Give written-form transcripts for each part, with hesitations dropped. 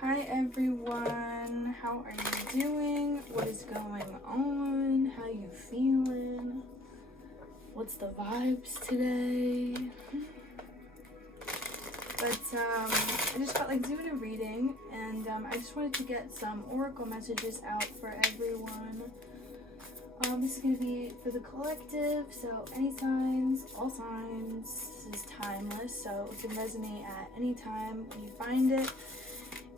Hi everyone, how are you doing? What is going on? How you feeling? What's the vibes today? But I just felt like doing a reading, and I just wanted to get some oracle messages out for everyone. This is going to be for the collective, so any signs, all signs. This is timeless, so it can resonate at any time when you find it,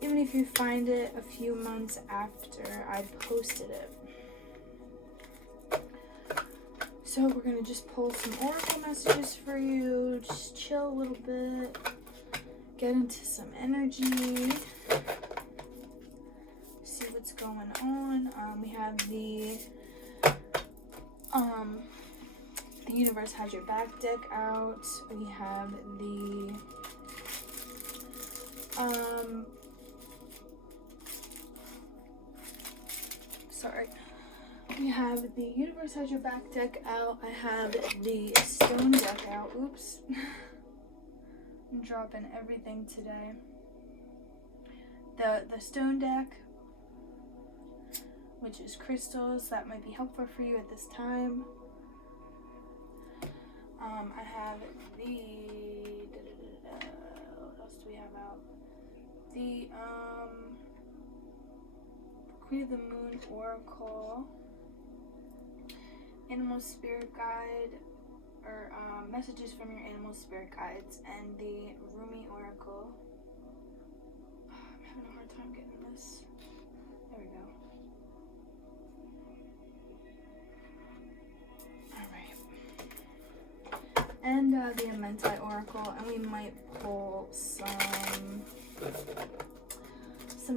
even if you find it a few months after I posted it. So we're going to just pull some oracle messages for you, just chill a little bit, get into some energy, see what's going on. We have the universe has your back deck out. We have the we have the universe has your back deck out. I have the stone deck out. Oops. I'm dropping everything today. The stone deck, which is crystals, that might be helpful for you at this time. I have the what else do we have out? The Queen of the Moon Oracle, Animal Spirit Guide, or messages from your animal spirit guides, and the Rumi Oracle. I'm having a hard time getting this. There we go. And the Amenti Oracle, and we might pull some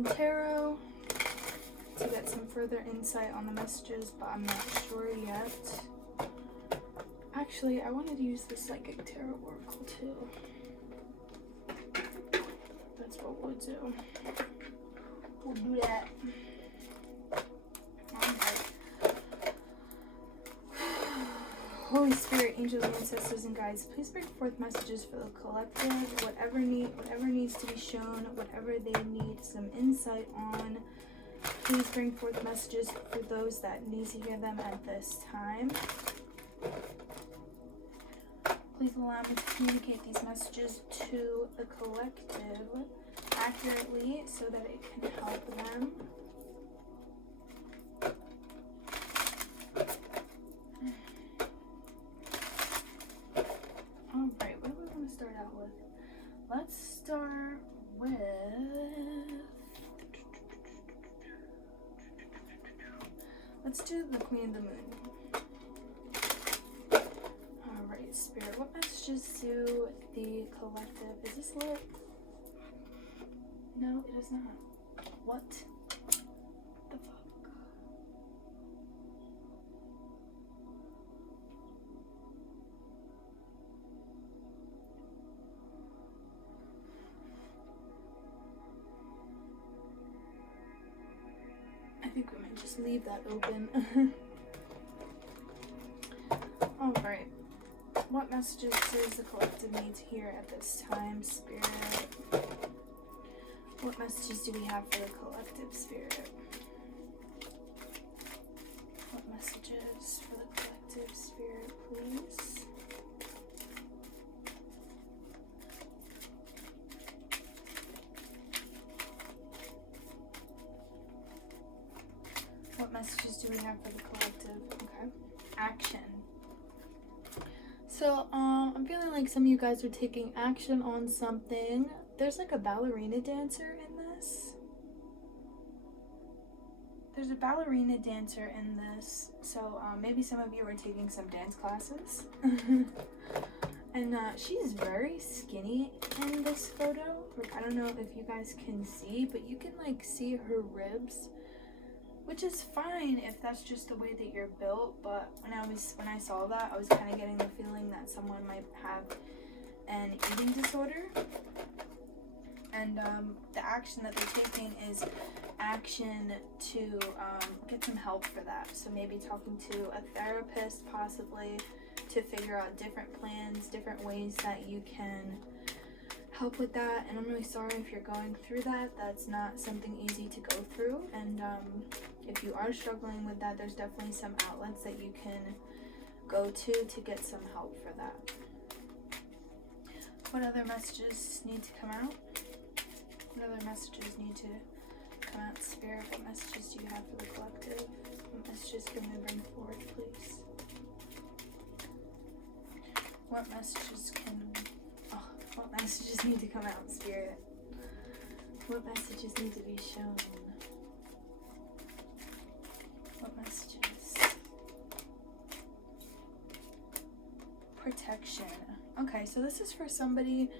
tarot to get some further insight on the messages, but I'm not sure yet. Actually, I wanted to use the Psychic Tarot Oracle too. That's what we'll do. We'll do that. Holy Spirit, angels, ancestors, and guides, please bring forth messages for the collective. Whatever needs to be shown, whatever they need some insight on, please bring forth messages for those that need to hear them at this time. Please allow me to communicate these messages to the collective accurately so that it can help them. Alright, what do we want to start out with? Let's start with... Let's do the Queen of the Moon. Alright, Spirit, what messages to the collective? Is this lit? No, it is not. What the fuck? I think we might just leave that open. Alright. What messages does the collective need to hear at this time, Spirit? What messages do we have for the collective, Spirit? What messages for the collective, Spirit, please? What messages do we have for the collective? Okay. Action. So, I'm feeling like some of you guys are taking action on something. There's like a ballerina dancer in this. There's a ballerina dancer in this. So, maybe some of you are taking some dance classes. And she's very skinny in this photo. Like, I don't know if you guys can see, but you can like see her ribs, which is fine if that's just the way that you're built. But when I saw that, I was kind of getting the feeling that someone might have an eating disorder. And the action that they're taking is action to get some help for that. So maybe talking to a therapist, possibly, to figure out different plans, different ways that you can help with that, and I'm really sorry if you're going through that. That's not something easy to go through, and if you are struggling with that, there's definitely some outlets that you can go to get some help for that. What other messages need to come out? What other messages need to come out, Spirit? What messages do you have for the collective? What messages can we bring forward, please? What messages what messages need to come out, Spirit? What messages need to be shown? What messages? Protection. Okay, so this is for somebody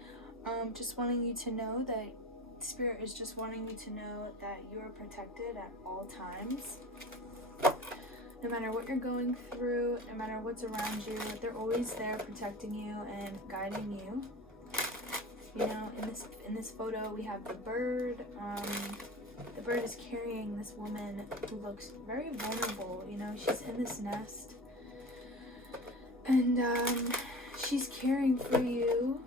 just wanting you to know that Spirit is just wanting you to know that you are protected at all times. No matter what you're going through, no matter what's around you, they're always there protecting you and guiding you. You know, in this photo, we have the bird. The bird is carrying this woman who looks very vulnerable. You know, she's in this nest, and she's caring for you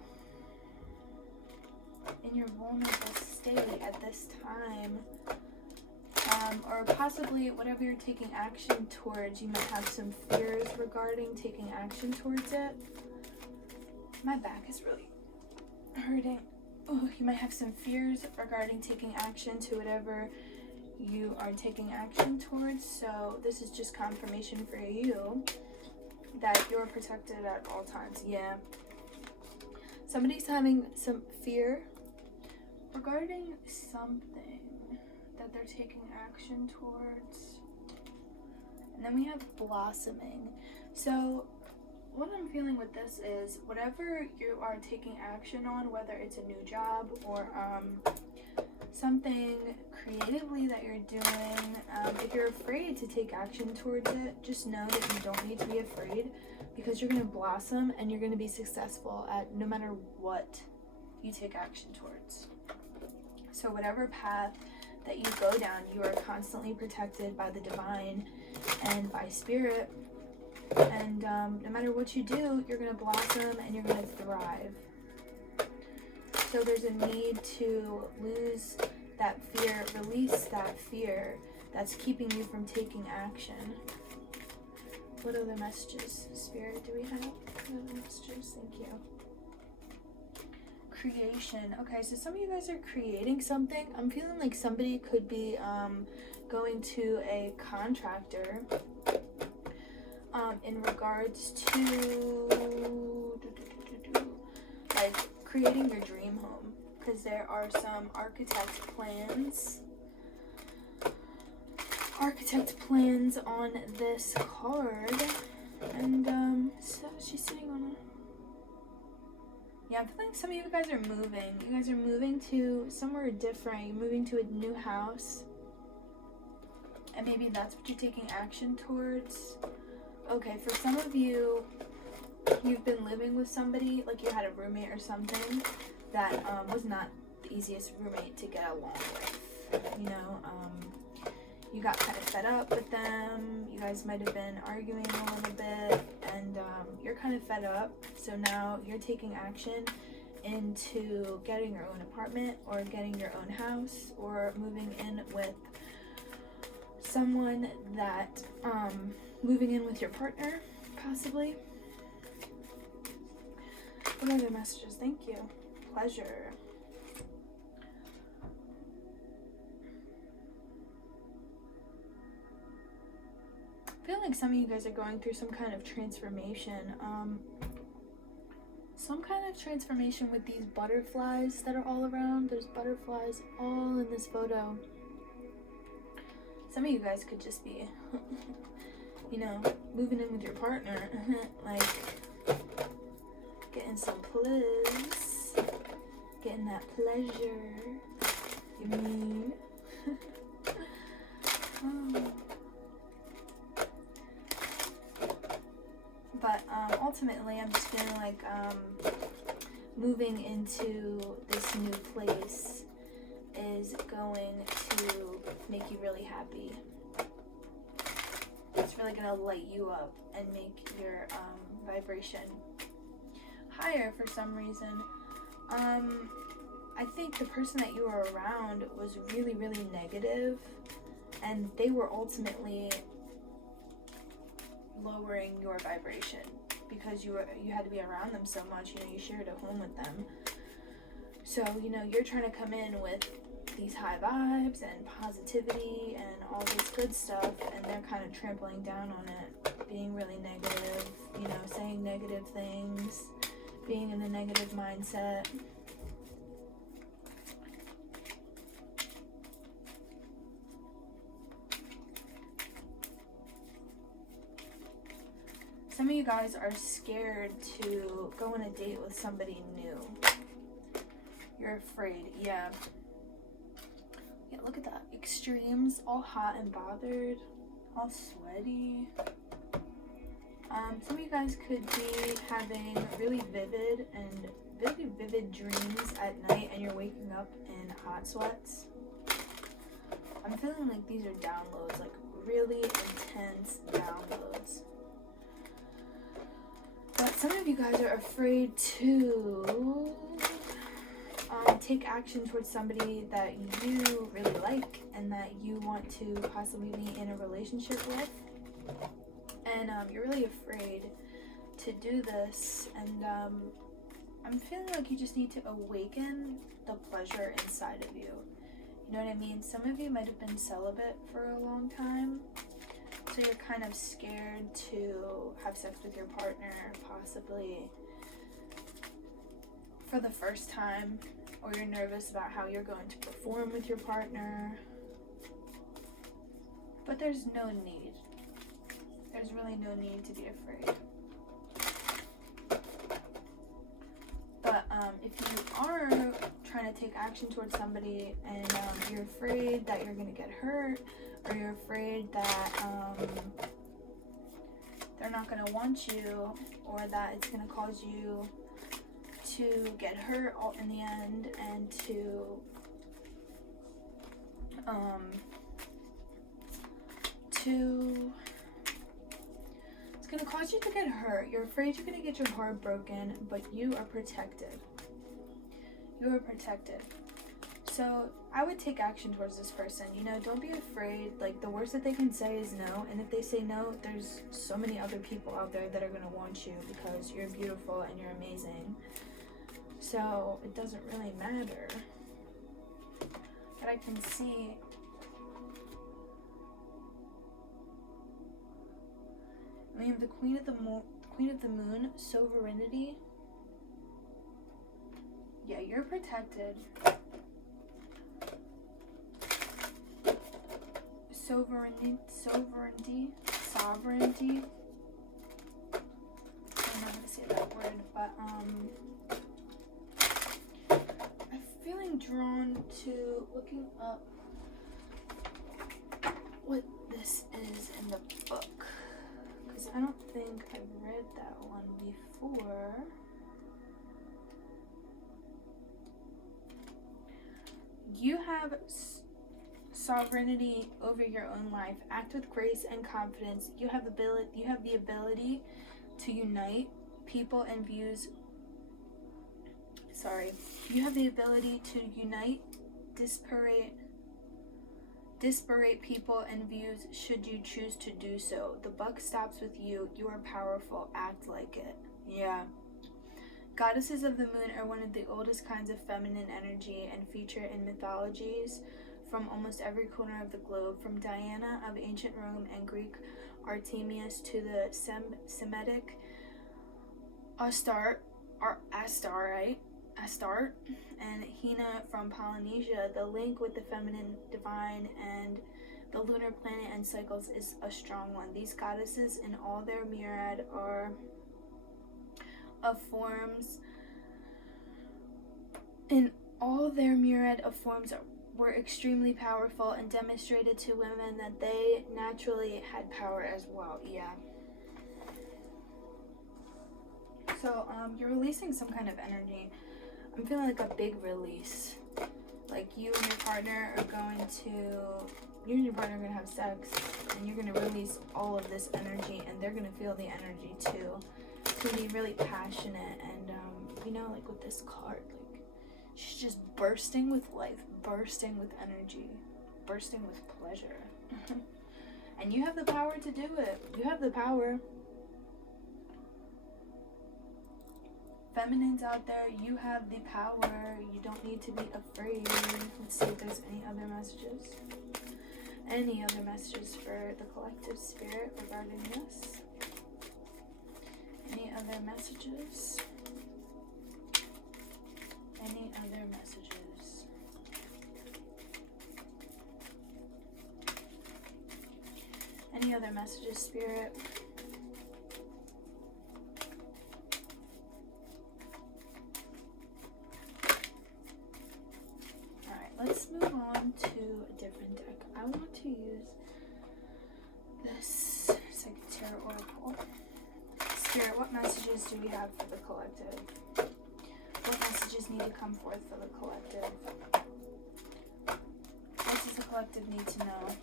in your vulnerable state at this time. Or possibly whatever you're taking action towards, you might have some fears regarding taking action towards it. My back is really hurting. Oh, you might have some fears regarding taking action to whatever you are taking action towards. So this is just confirmation for you that you're protected at all times. Yeah. Somebody's having some fear regarding something that they're taking action towards. And then we have blossoming. So what I'm feeling with this is whatever you are taking action on, whether it's a new job or something creatively that you're doing, if you're afraid to take action towards it, just know that you don't need to be afraid, because you're going to blossom and you're going to be successful at no matter what you take action towards. So whatever path that you go down, you are constantly protected by the divine and by Spirit. And no matter what you do, you're going to blossom and you're going to thrive. So there's a need to lose that fear, release that fear that's keeping you from taking action. What other messages, Spirit, do we have? What other messages? Thank you. Creation. Okay, so some of you guys are creating something. I'm feeling like somebody could be going to a contractor in regards to like creating your dream home, because there are some architect plans on this card, and so she's sitting on a... Yeah, I'm feeling some of you guys are moving. You guys are moving to somewhere different. You're moving to a new house. And maybe that's what you're taking action towards. Okay, for some of you, you've been living with somebody, like you had a roommate or something that was not the easiest roommate to get along with. You know, you got kind of fed up with them. You guys might have been arguing a little bit, and you're kind of fed up. So now you're taking action into getting your own apartment or getting your own house or moving in with someone that, moving in with your partner, possibly. What other messages? Thank you. Pleasure. I feel like some of you guys are going through some kind of transformation. Some kind of transformation with these butterflies that are all around. There's butterflies all in this photo. Some of you guys could just be, you know, moving in with your partner, like getting some bliss, getting that pleasure, you mean? Oh. But ultimately, I'm just feeling like moving into this new place is going to make you really happy. It's really going to light you up and make your vibration higher for some reason. I think the person that you were around was really, really negative, and they were ultimately lowering your vibration because you had to be around them so much. You know, you shared a home with them. So, you know, you're trying to come in with these high vibes and positivity and all this good stuff, and they're kind of trampling down on it, being really negative, you know, saying negative things, being in a negative mindset. Some of you guys are scared to go on a date with somebody new. You're afraid, yeah. Yeah, look at that. Extremes, all hot and bothered, all sweaty. Some of you guys could be having really vivid dreams at night, and you're waking up in hot sweats. I'm feeling like these are downloads, like really intense downloads. But some of you guys are afraid to take action towards somebody that you really like and that you want to possibly be in a relationship with. And you're really afraid to do this. And I'm feeling like you just need to awaken the pleasure inside of you. You know what I mean? Some of you might have been celibate for a long time. So you're kind of scared to have sex with your partner, possibly for the first time, or you're nervous about how you're going to perform with your partner. But there's no need. There's really no need to be afraid. But if you are trying to take action towards somebody and you're afraid that you're going to get hurt, or you're afraid that they're not going to want you, or that it's going to cause you to get hurt all in the end, and it's going to cause you to get hurt. You're afraid you're going to get your heart broken, but you are protected. You are protected. So I would take action towards this person. You know, don't be afraid. Like, the worst that they can say is no. And if they say no, there's so many other people out there that are going to want you because you're beautiful and you're amazing. So it doesn't really matter. But I can see we have the Queen of the Moon, sovereignty. Yeah, you're protected. Sovereignty. I'm not gonna say that word, but I'm feeling drawn to looking up what this is in the book, because I don't think I've read that one before. You have sovereignty over your own life. Act with grace and confidence. You have the ability to unite people and views. You have the ability to unite disparate people and views should you choose to do so. The buck stops with you. You are powerful. Act like it. Yeah. Goddesses of the moon are one of the oldest kinds of feminine energy and feature in mythologies from almost every corner of the globe, from Diana of ancient Rome and Greek Artemis to the Semitic Astarte, and Hina from Polynesia. The link with the feminine divine and the lunar planet and cycles is a strong one. These goddesses in all their myriad of forms were extremely powerful and demonstrated to women that they naturally had power as well. Yeah. So you're releasing some kind of energy. I'm feeling like a big release. Like you and your partner are going to have sex, and you're going to release all of this energy, and they're going to feel the energy too. It's going to be really passionate, and you know, like with this card, like She's just bursting with life, bursting with energy, bursting with pleasure. And you have the power to do it. You have the power. Feminines out there, you have the power. You don't need to be afraid. Let's see if there's any other messages. Any other messages for the collective spirit regarding this? Any other messages? Any other messages? Any other messages, Spirit? Alright, let's move on to a different deck. I want to use this Amenti Oracle. Spirit, what messages do we have for the collective? What messages need to come forth for the collective? What does the collective need to know?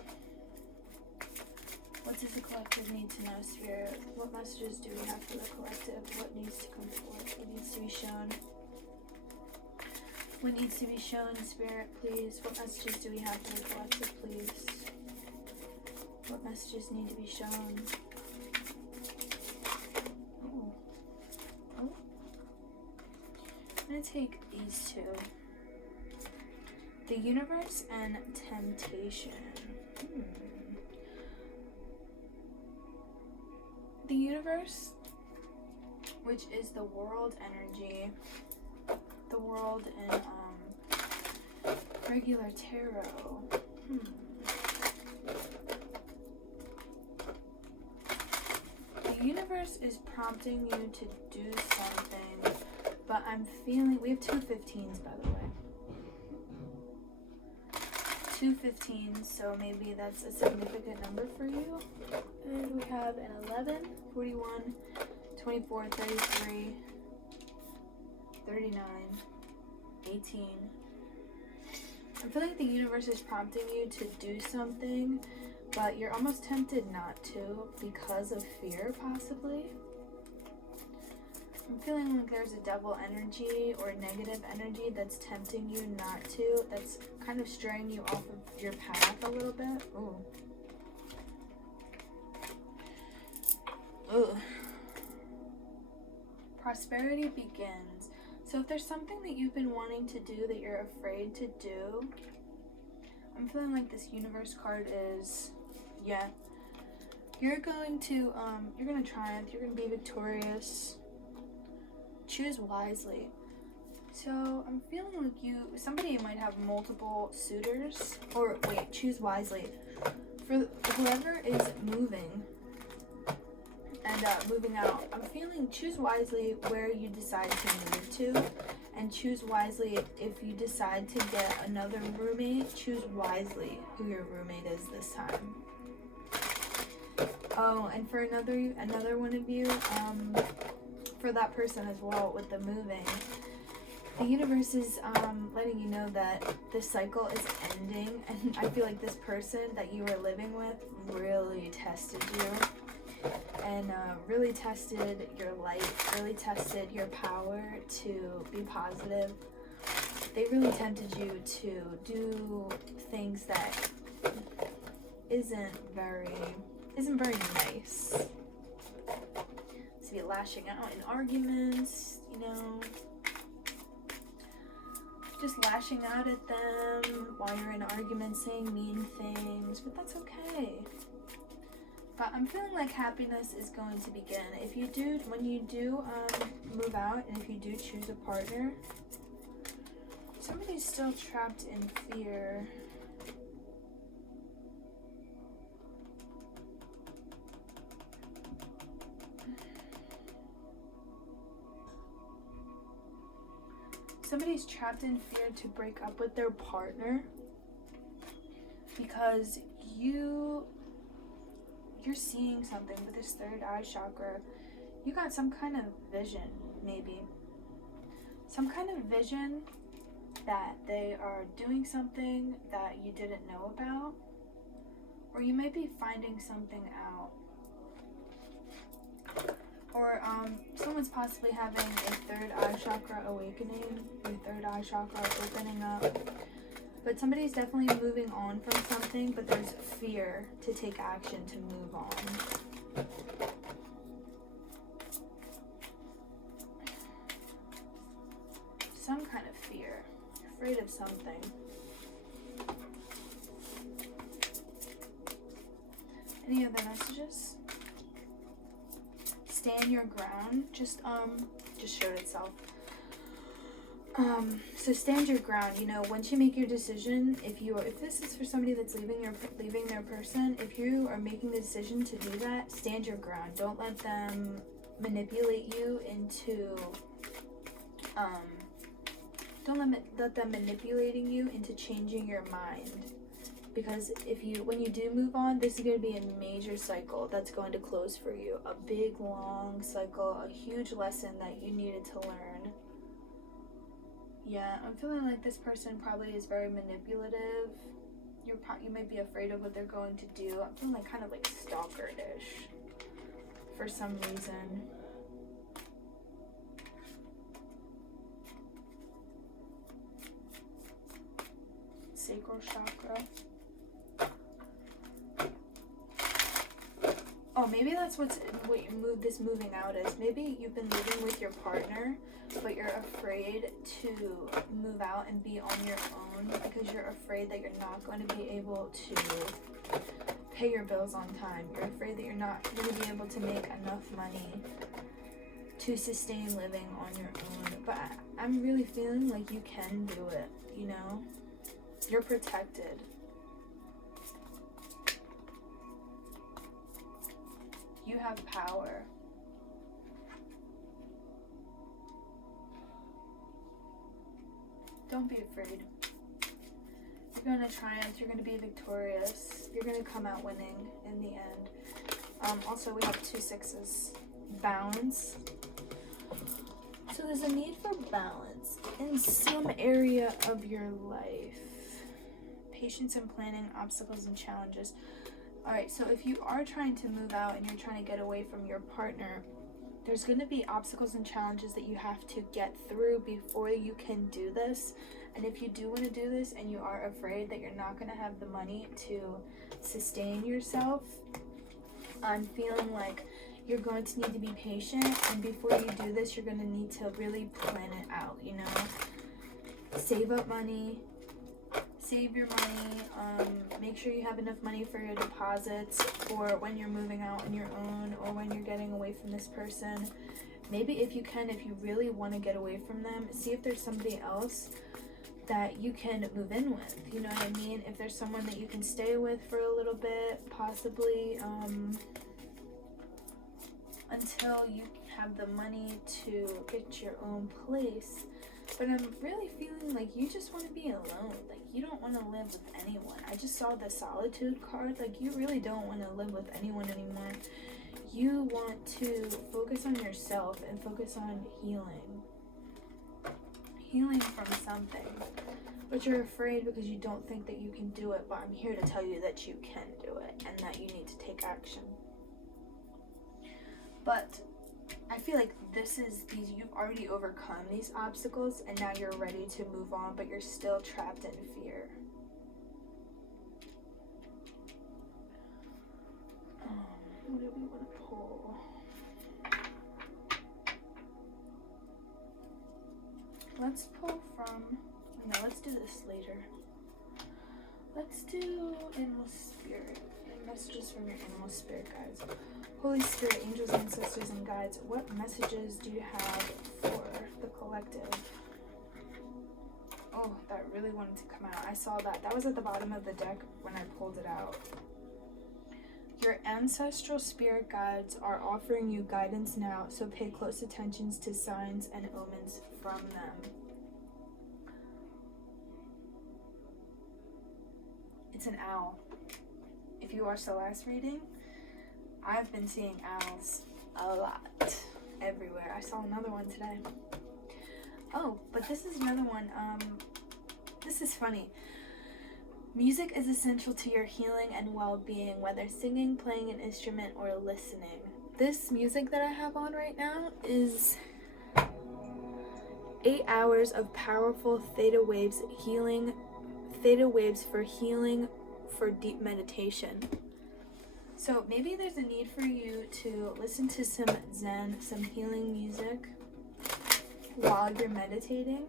What does the collective need to know, Spirit? What messages do we have for the collective? What needs to come forth? What needs to be shown? What needs to be shown, Spirit, please? What messages do we have for the collective, please? What messages need to be shown? I'm going to take these two. The universe and temptation. The universe, which is the world energy, the world in regular tarot. The universe is prompting you to do something, but I'm feeling, we have two 15s, by the way. Two 15s, so maybe that's a significant number for you. And we have an 11, 41, 24, 33, 39, 18. I feel like the universe is prompting you to do something, but you're almost tempted not to because of fear, possibly. I'm feeling like there's a double energy or negative energy that's tempting you not to, that's kind of straying you off of your path a little bit. Ooh. Ooh. Prosperity begins. So if there's something that you've been wanting to do that you're afraid to do, I'm feeling like this universe card is, yeah, you're going to triumph, you're going to be victorious. Choose wisely. So I'm feeling like somebody might have multiple suitors, or wait, choose wisely. For whoever is moving and moving out, I'm feeling choose wisely where you decide to move to, and choose wisely if you decide to get another roommate, choose wisely who your roommate is this time. Oh, and for another one of you, for that person as well with the moving, the universe is letting you know that this cycle is ending, and I feel like this person that you were living with really tested you and really tested your light, really tested your power to be positive. They really tempted you to do things that isn't very nice. Be lashing out in arguments, you know, just lashing out at them while you're in arguments, saying mean things, but that's okay. But I'm feeling like happiness is going to begin. If you do, when you do move out, and if you do choose a partner, somebody's still trapped in fear. Somebody's trapped in fear to break up with their partner because you're seeing something with this third eye chakra. You got some kind of vision, maybe. Some kind of vision that they are doing something that you didn't know about, or you might be finding something out. Or someone's possibly having a third eye chakra awakening, your third eye chakra opening up. But somebody's definitely moving on from something, but there's fear to take action to move on. Some kind of fear, afraid of something. Any other messages? Stand your ground. Just showed itself. So stand your ground. You know, once you make your decision, if this is for somebody that's leaving their person, if you are making the decision to do that, stand your ground. Don't let them manipulate you into let them manipulating you into changing your mind. Because when you do move on, this is going to be a major cycle that's going to close for you. A big, long cycle, a huge lesson that you needed to learn. Yeah, I'm feeling like this person probably is very manipulative. You might be afraid of what they're going to do. I'm feeling like kind of like stalker-ish for some reason. Sacral chakra. Oh, maybe that's what this moving out is. Maybe you've been living with your partner, but you're afraid to move out and be on your own because you're afraid that you're not going to be able to pay your bills on time. You're afraid that you're not going to be able to make enough money to sustain living on your own. But I'm really feeling like you can do it, you know? You're protected. You have power. Don't be afraid. You're going to triumph. You're going to be victorious. You're going to come out winning in the end. Also, we have 2 6s. Balance. So there's a need for balance in some area of your life. Patience and planning, obstacles and challenges. Alright, so if you are trying to move out and you're trying to get away from your partner, there's going to be obstacles and challenges that you have to get through before you can do this. And if you do want to do this and you are afraid that you're not going to have the money to sustain yourself, I'm feeling like you're going to need to be patient, and before you do this, you're going to need to really plan it out, you know? Save up money. Save your money, make sure you have enough money for your deposits for when you're moving out on your own or when you're getting away from this person. Maybe if you really want to get away from them, see if there's somebody else that you can move in with, you know what I mean? If there's someone that you can stay with for a little bit, possibly, until you have the money to get your own place. But I'm really feeling like you just want to be alone. Like, you don't want to live with anyone. I just saw the solitude card. Like, you really don't want to live with anyone anymore. You want to focus on yourself and focus on healing. Healing from something. But you're afraid because you don't think that you can do it. But I'm here to tell you that you can do it and that you need to take action. But I feel like you've already overcome these obstacles and now you're ready to move on, but you're still trapped in fear. What do we want to pull? Let's pull from, no, let's do this later. Let's do Animal Spirit. Messages from your Animal Spirit guides. Holy Spirit, angels, ancestors, and guides, what messages do you have for the collective? Oh, that really wanted to come out. I saw that. That was at the bottom of the deck when I pulled it out. Your ancestral spirit guides are offering you guidance now, so pay close attention to signs and omens from them. It's an owl. If you watched the last reading, I've been seeing owls a lot, everywhere. I saw another one today. Oh, but this is another one. This is funny. Music is essential to your healing and well-being, whether singing, playing an instrument, or listening. this music that I have on right now is 8 hours of powerful theta waves for healing for deep meditation. So maybe there's a need for you to listen to some Zen, some healing music while you're meditating.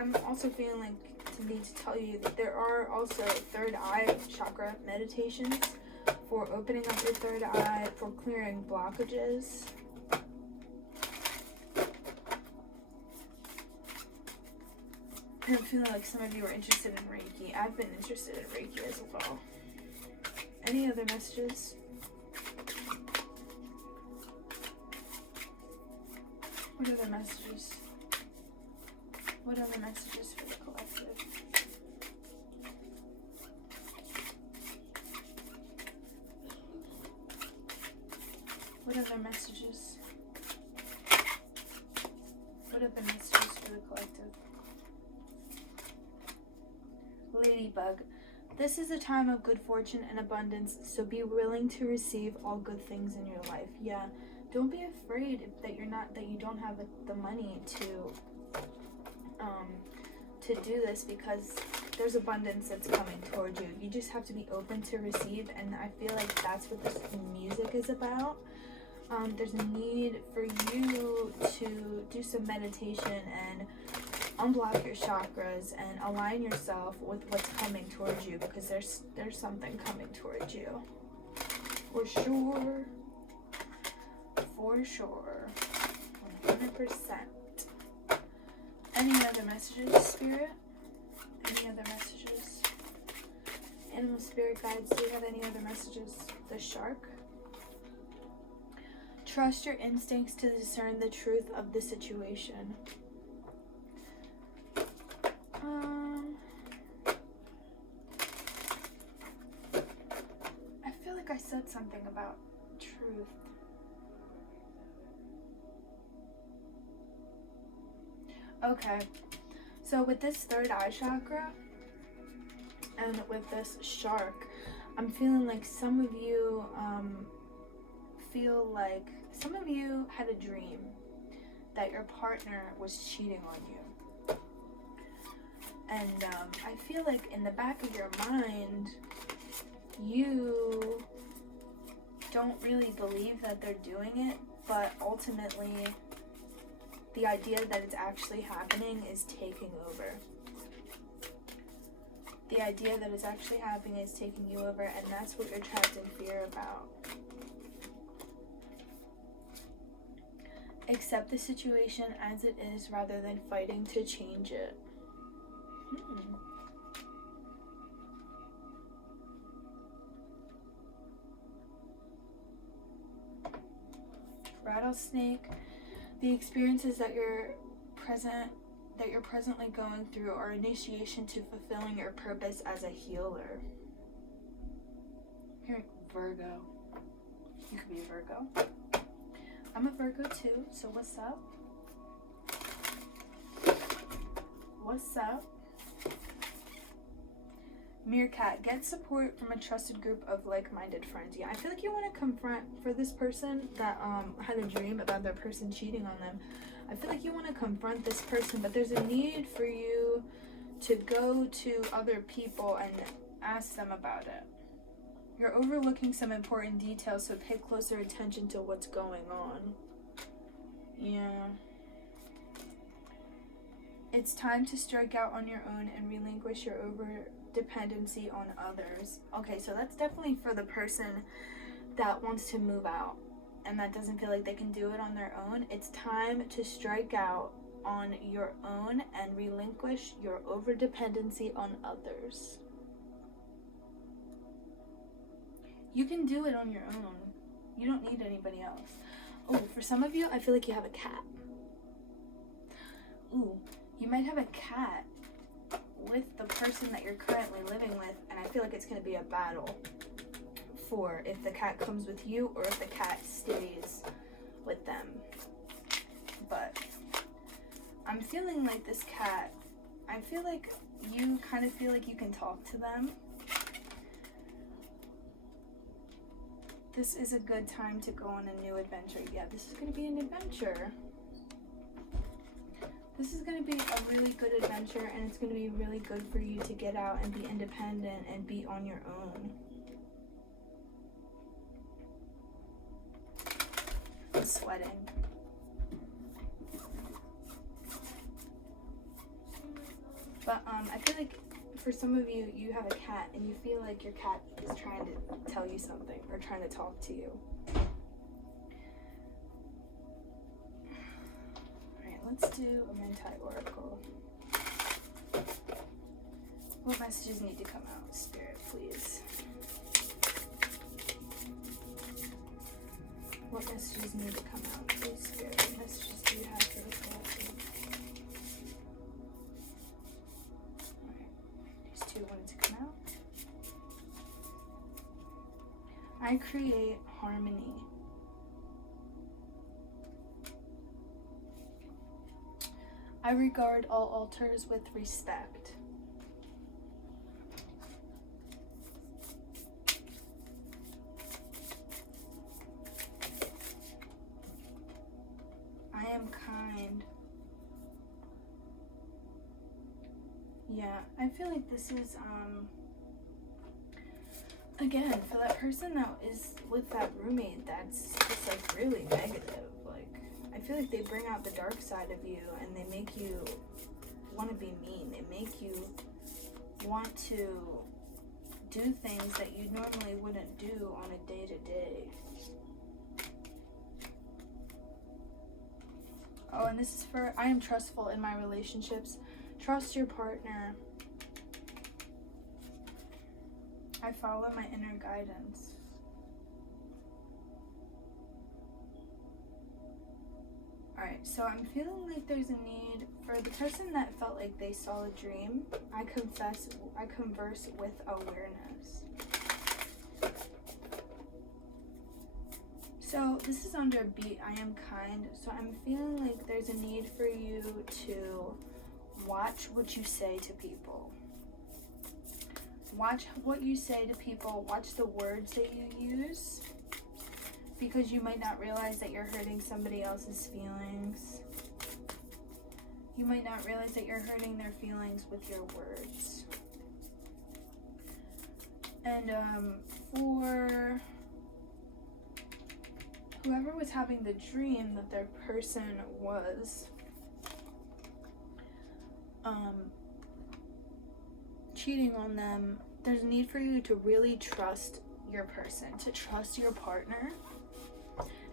I'm also feeling like to need to tell you that there are also third eye chakra meditations for opening up your third eye, for clearing blockages. I'm feeling like some of you are interested in Reiki. I've been interested in Reiki as well. Any other messages? What other messages? What other messages for the collective? What other messages? What other messages for the collective? Ladybug. This is a time of good fortune and abundance, so be willing to receive all good things in your life. Yeah, don't be afraid that you don't have the money to do this, because there's abundance that's coming towards you. You just have to be open to receive, and I feel like that's what this music is about. There's a need for you to do some meditation and unblock your chakras and align yourself with what's coming towards you, because there's something coming towards you. For sure. For sure. 100%. Any other messages, Spirit? Any other messages? Animal Spirit Guides, do you have any other messages? The Shark. Trust your instincts to discern the truth of the situation. I feel like I said something about truth. Okay, so with this third eye chakra and with this shark, I'm feeling like some of you feel like some of you had a dream that your partner was cheating on you. And I feel like in the back of your mind, you don't really believe that they're doing it, but ultimately the idea that it's actually happening is taking over. The idea that it's actually happening is taking you over, and that's what you're trapped in fear about. Accept the situation as it is rather than fighting to change it. Rattlesnake. The experiences that you're presently going through are initiation to fulfilling your purpose as a healer. Here, Virgo. You could be a Virgo. I'm a Virgo too, so what's up? What's up? Meerkat, get support from a trusted group of like-minded friends. Yeah, I feel like you want to confront, for this person that had a dream about their person cheating on them, I feel like you want to confront this person, but there's a need for you to go to other people and ask them about it. You're overlooking some important details, so pay closer attention to what's going on. Yeah. It's time to strike out on your own and relinquish your over-dependency on others. Okay, so that's definitely for the person that wants to move out and that doesn't feel like they can do it on their own. It's time to strike out on your own and relinquish your over-dependency on others. You can do it on your own. You don't need anybody else. Oh, for some of you, I feel like you have a cat. Ooh, you might have a cat with the person that you're currently living with, and I feel like it's going to be a battle for if the cat comes with you or if the cat stays with them. But I'm feeling like this cat, I feel like you kind of feel like you can talk to them. This is a good time to go on a new adventure. Yeah, this is going to be an adventure. This is going to be a really good adventure, and it's going to be really good for you to get out and be independent and be on your own. I'm sweating. But I feel like for some of you, you have a cat and you feel like your cat is trying to tell you something or trying to talk to you. Alright, let's do Amenti Oracle. What messages need to come out? Spirit, please. What messages need to come out? Please, Spirit, what messages do you have for the collective? Wanted to come out. I create harmony. I regard all altars with respect. I am kind. Yeah, I feel like this is, again, for that person that is with that roommate that's just, like, really negative. Like, I feel like they bring out the dark side of you, and they make you want to be mean. They make you want to do things that you normally wouldn't do on a day-to-day. Oh, and this is for, I am trustful in my relationships. Trust your partner. I follow my inner guidance. Alright, so I'm feeling like there's a need for the person that felt like they saw a dream. I converse with awareness. So this is under beat, I am kind. So I'm feeling like there's a need for you to watch what you say to people. Watch what you say to people. Watch the words that you use. Because you might not realize that you're hurting somebody else's feelings. You might not realize that you're hurting their feelings with your words. And for whoever was having the dream that their person was cheating on them, there's a need for you to really trust your person, to trust your partner,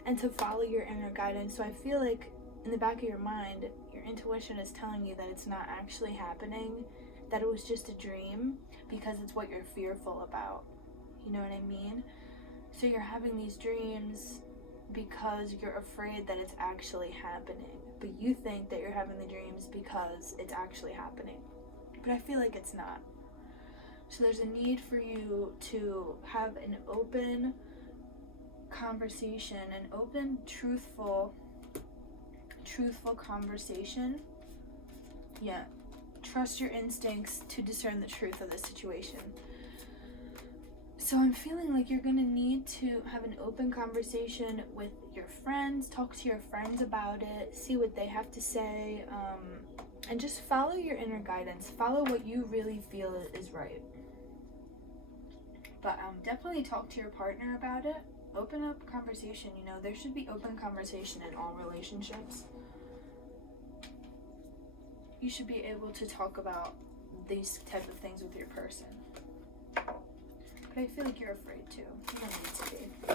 and to follow your inner guidance. So I feel like in the back of your mind, your intuition is telling you that it's not actually happening, that it was just a dream, because it's what you're fearful about. You know what I mean? So you're having these dreams because you're afraid that it's actually happening, but you think that you're having the dreams because it's actually happening, but I feel like it's not. So there's a need for you to have an open conversation, an open, truthful conversation. Yeah, trust your instincts to discern the truth of the situation. So I'm feeling like you're going to need to have an open conversation with your friends, talk to your friends about it, see what they have to say, and just follow your inner guidance. Follow what you really feel is right. But definitely talk to your partner about it. Open up conversation. You know, there should be open conversation in all relationships. You should be able to talk about these type of things with your person. But I feel like you're afraid too. You don't need to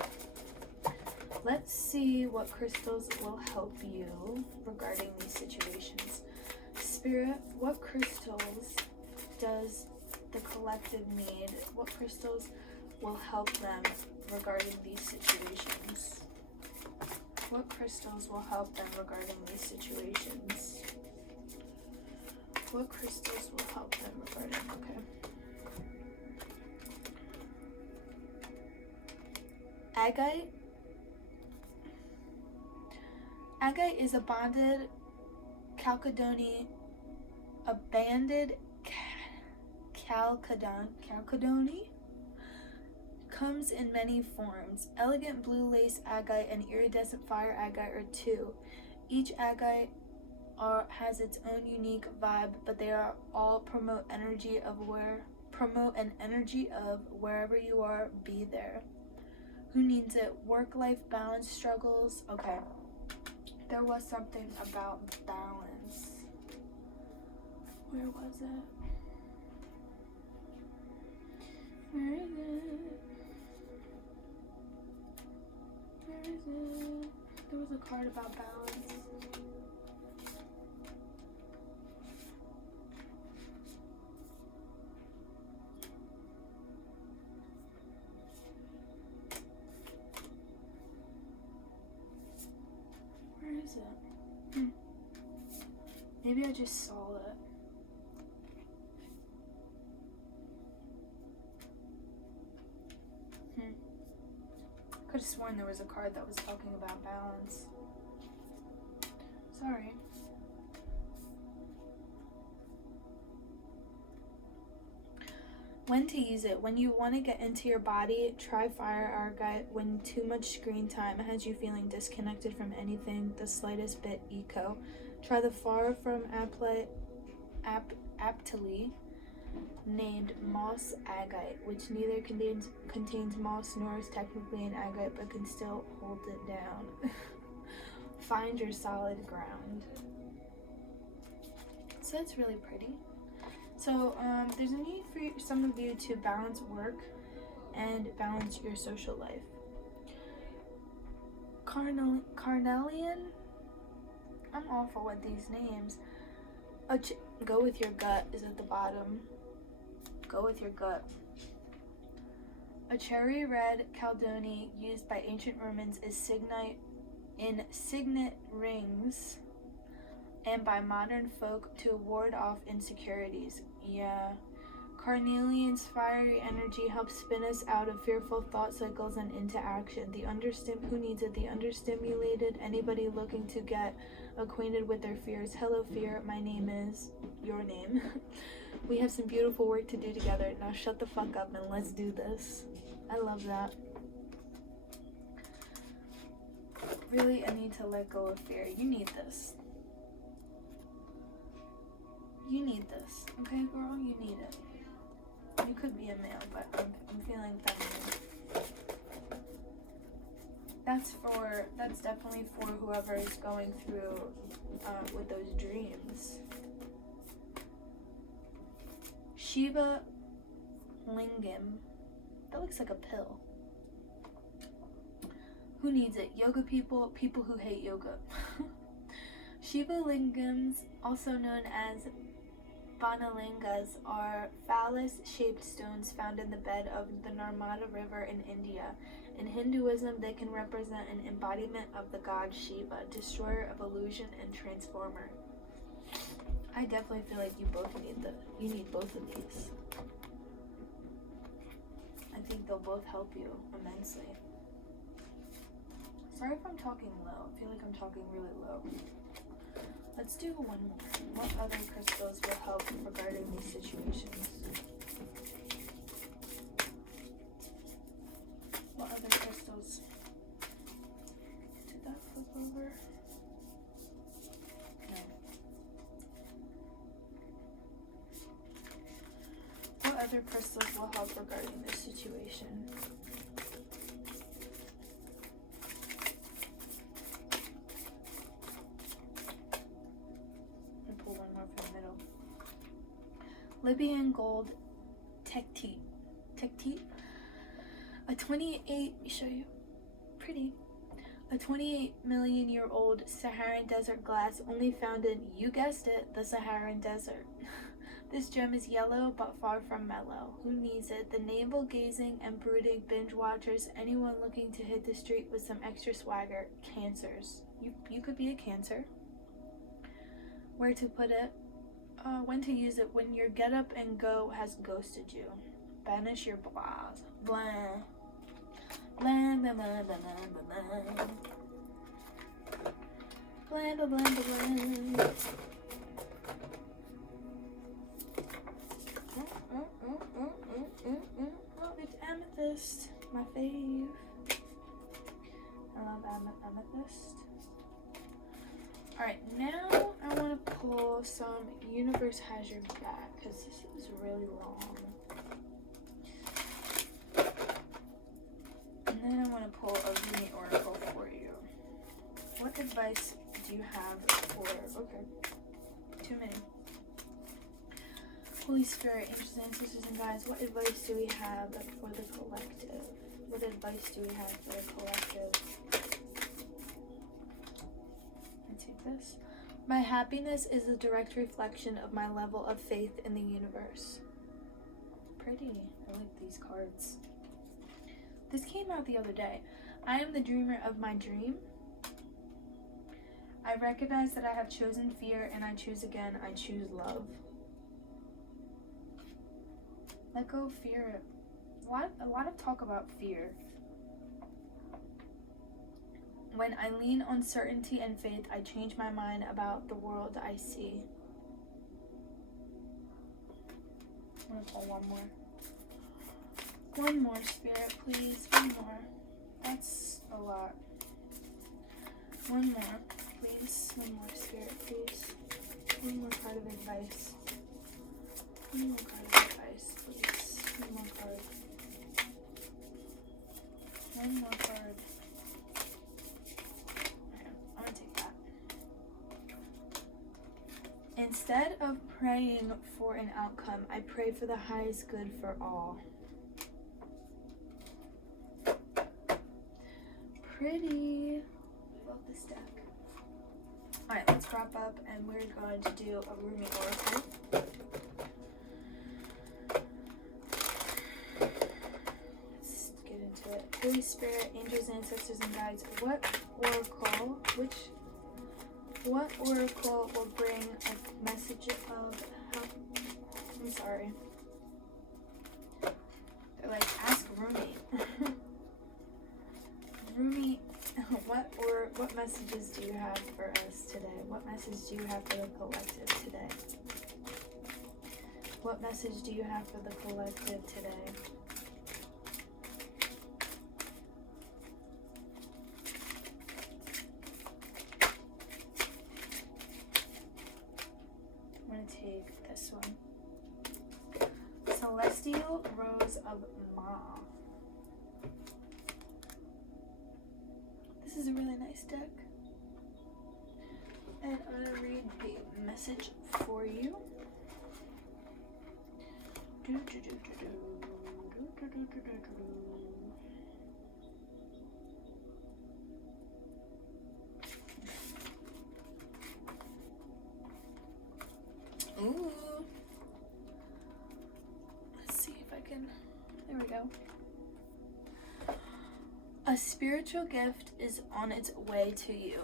be. Let's see what crystals will help you regarding these situations. Spirit, what crystals does the collective need? What crystals will help them regarding these situations? What crystals will help them regarding these situations? What crystals will help them regarding, okay. Agate. Agate is a banded chalcedony, a banded chalcedony Comes in many forms. Elegant blue lace agate and iridescent fire agate are two. Each agate has its own unique vibe, but they are all promote an energy of wherever you are, be there. Who needs it? Work-life balance struggles. Okay. There was something about balance. Where was it? Where is it? Where is it? There was a card about balance. Where is it? Maybe I just saw it. Could have sworn there was a card that was talking about balance. Sorry. When to use it. When you want to get into your body, try fire agate. When too much screen time has you feeling disconnected from anything the slightest bit eco. Try the far from aptly named moss agate, which neither contains moss nor is technically an agate, but can still hold it down. Find your solid ground. So that's really pretty. So there's a need for some of you to balance work and balance your social life. Carnelian? I'm awful with these names. Go with your gut is at the bottom. Go with your gut. A cherry red caldone used by ancient Romans is signet rings and by modern folk to ward off insecurities. Yeah. Carnelian's fiery energy helps spin us out of fearful thought cycles and into action. Who needs it? The understimulated. Anybody looking to get acquainted with their fears. Hello, fear. My name is your name. We have some beautiful work to do together. Now shut the fuck up and let's do this. I love that. Really, I need to let go of fear. You need this. You need this. Okay, girl? You need it. You could be a male, but I'm feeling feminine. That's definitely for whoever is going through with those dreams. Shiva Lingam. That looks like a pill. Who needs it? Yoga people who hate yoga. Shiva Lingams, also known as Banalingas, are phallus-shaped stones found in the bed of the Narmada River in India. In Hinduism, they can represent an embodiment of the god Shiva, destroyer of illusion and transformer. I definitely feel like you need both of these. I think they'll both help you immensely. Sorry if I'm talking low. I feel like I'm talking really low. Let's do one more. What other crystals will help regarding these situations? What other crystals? Did that flip over? No. What other crystals will help regarding this situation? Libyan gold tektit. A 28 million year old Saharan desert glass only found in, you guessed it, the Saharan desert. This gem is yellow but far from mellow. Who needs it? The navel gazing and brooding binge watchers, anyone looking to hit the street with some extra swagger. Cancers. You could be a Cancer. Where to put it? When to use it. When your get up and go has ghosted you. Banish your blahs. Blah. Blah, blah, blah, blah, blah, blah. Blah, blah, blah, blah, blah. Perfect amethyst, my fave. I love amethyst. Alright, now I want to pull some Universe Has Your Back, because this is really long. And then I want to pull a Amenti Oracle for you. What advice do you have for... Okay, too many. Holy Spirit, angels, ancestors, and guides, what advice do we have for the collective? What advice do we have for the collective? Let's take this. My happiness is a direct reflection of my level of faith in the universe. Pretty. I like these cards. This came out the other day. I am the dreamer of my dream. I recognize that I have chosen fear and I choose again. I choose love. Let go of fear. A lot of talk about fear. When I lean on certainty and faith, I change my mind about the world I see. I'm gonna pull one more. One more, Spirit, please. One more. That's a lot. One more, please. One more, Spirit, please. One more card of advice. One more card of advice, please. One more card. One more card. Okay, I'm gonna take that. Instead of praying for an outcome, I pray for the highest good for all. Pretty. Love this deck. Alright, let's wrap up and we're going to do a Amenti Oracle. Let's get into it. Holy Spirit, angels, ancestors, and guides, what oracle will bring a message of help? I'm sorry. They're like, ask Rumi. Rumi, what messages do you have for us today? What message do you have for the collective today? What message do you have for the collective today? I'm going to take this one. Celestial Rose of Ma. This is a really nice deck. And I'm going to read the message for you. Ooh. Let's see if I can. There we go. A spiritual gift is on its way to you.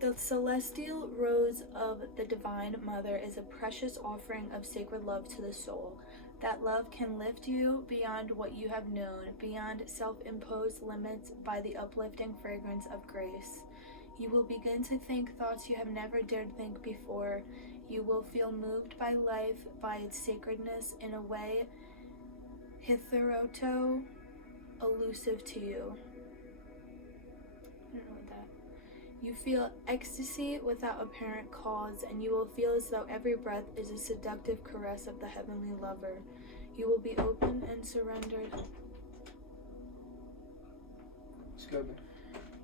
The celestial rose of the Divine Mother is a precious offering of sacred love to the soul. That love can lift you beyond what you have known, beyond self-imposed limits by the uplifting fragrance of grace. You will begin to think thoughts you have never dared think before. You will feel moved by life, by its sacredness in a way hitherto elusive to you. I don't know what that. You feel ecstasy without apparent cause, and you will feel as though every breath is a seductive caress of the heavenly lover. You will be open and surrendered. It's good.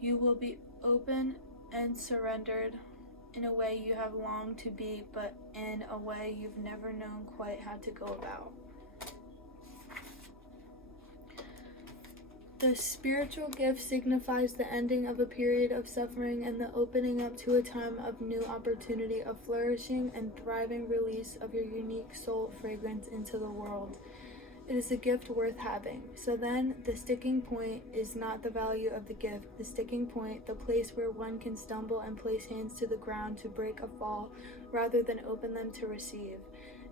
You will be open and surrendered in a way you have longed to be, but in a way you've never known quite how to go about. The spiritual gift signifies the ending of a period of suffering and the opening up to a time of new opportunity, of flourishing and thriving release of your unique soul fragrance into the world. It is a gift worth having. So then, the sticking point is not the value of the gift. The sticking point, the place where one can stumble and place hands to the ground to break a fall, rather than open them to receive,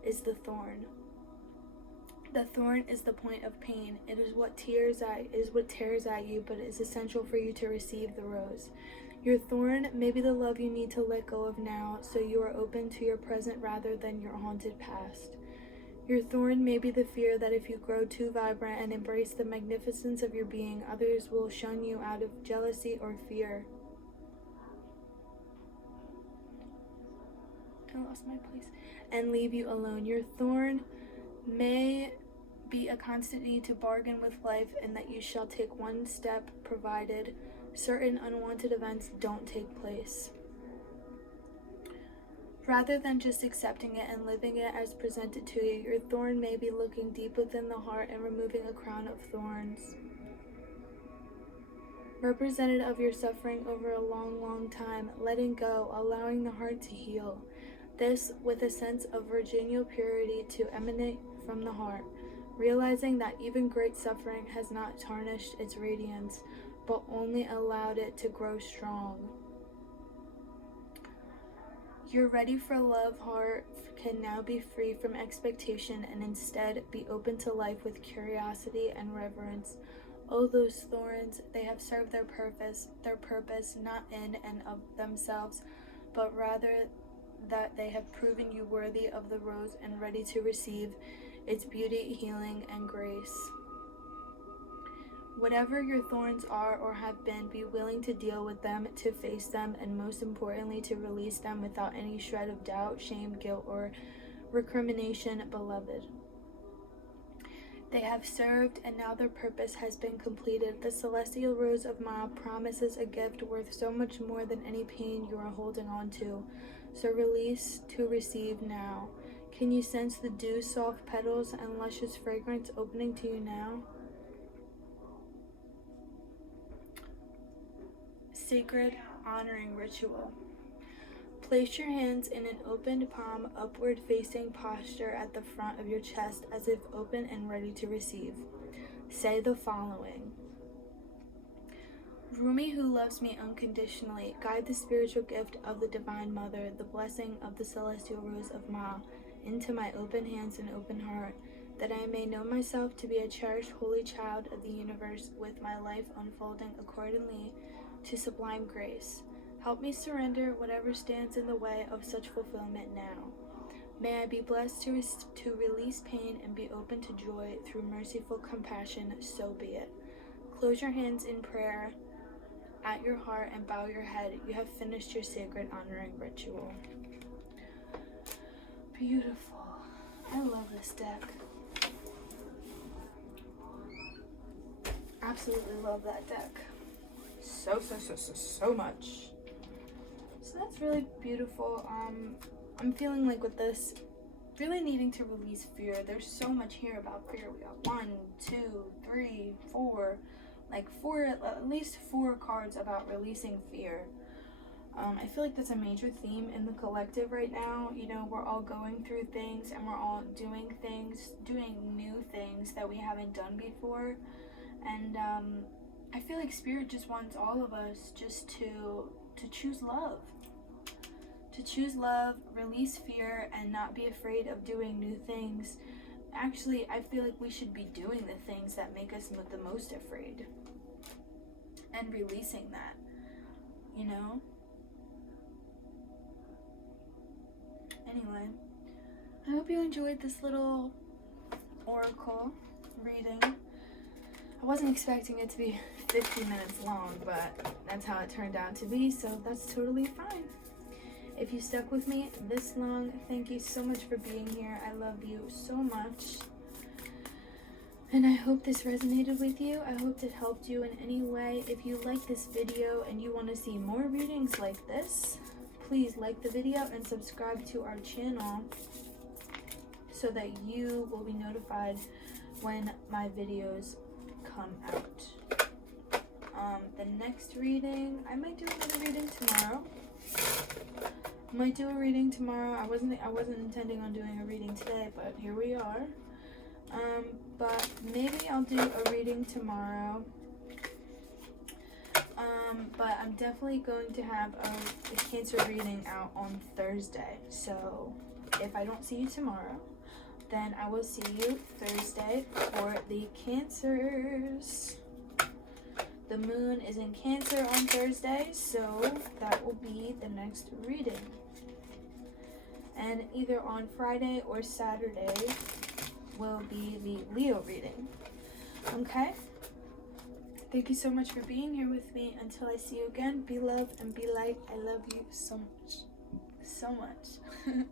is the thorn. The thorn is the point of pain. It is what tears at you, but it is essential for you to receive the rose. Your thorn may be the love you need to let go of now, so you are open to your present rather than your haunted past. Your thorn may be the fear that if you grow too vibrant and embrace the magnificence of your being, others will shun you out of jealousy or fear. I lost my place. And leave you alone. Your thorn may be a constant need to bargain with life, and that you shall take one step provided certain unwanted events don't take place. Rather than just accepting it and living it as presented to you, your thorn may be looking deep within the heart and removing a crown of thorns, representative of your suffering over a long, long time, letting go, allowing the heart to heal. This with a sense of virginal purity to emanate from the heart, realizing that even great suffering has not tarnished its radiance, but only allowed it to grow strong. Your ready for love heart can now be free from expectation and instead be open to life with curiosity and reverence. Oh, those thorns, they have served their purpose not in and of themselves, but rather that they have proven you worthy of the rose and ready to receive its beauty, healing, and grace. Whatever your thorns are or have been, be willing to deal with them, to face them, and most importantly, to release them without any shred of doubt, shame, guilt, or recrimination, beloved. They have served, and now their purpose has been completed. The celestial rose of Ma promises a gift worth so much more than any pain you are holding on to. So release to receive now. Can you sense the dew, soft petals, and luscious fragrance opening to you now? Sacred honoring ritual. Place your hands in an opened palm, upward facing posture at the front of your chest as if open and ready to receive. Say the following. Rumi, who loves me unconditionally, guide the spiritual gift of the Divine Mother, the blessing of the celestial rose of Ma, into my open hands and open heart, that I may know myself to be a cherished holy child of the universe, with my life unfolding accordingly to sublime grace. Help me surrender whatever stands in the way of such fulfillment now. May I be blessed to release pain and be open to joy through merciful compassion, so be it. Close your hands in prayer at your heart and bow your head. You have finished your sacred honoring ritual. Beautiful. I love this deck. Absolutely love that deck. So much. So that's really beautiful. I'm feeling like with this, really needing to release fear. There's so much here about fear. We got 1, 2, 3, 4, at least 4 cards about releasing fear. I feel like that's a major theme in the collective right now. You know, we're all going through things and we're all doing new things that we haven't done before. And I feel like Spirit just wants all of us just to choose love. To choose love, release fear, and not be afraid of doing new things. Actually, I feel like we should be doing the things that make us the most afraid. And releasing that, you know? Anyway, I hope you enjoyed this little oracle reading. I wasn't expecting it to be 50 minutes long, but that's how it turned out to be, so that's totally fine. If you stuck with me this long, thank you so much for being here. I love you so much. And I hope this resonated with you. I hope it helped you in any way. If you like this video and you want to see more readings like this, please like the video and subscribe to our channel so that you will be notified when my videos come out. The next reading, I might do another reading tomorrow. I wasn't intending on doing a reading today, but here we are. But maybe I'll do a reading tomorrow. But I'm definitely going to have a Cancer reading out on Thursday. So if I don't see you tomorrow, then I will see you Thursday for the Cancers. The moon is in Cancer on Thursday, so that will be the next reading. And either on Friday or Saturday, will be the Leo reading. Okay? Thank you so much for being here with me. Until I see you again, be love and be light. I love you so much. So much.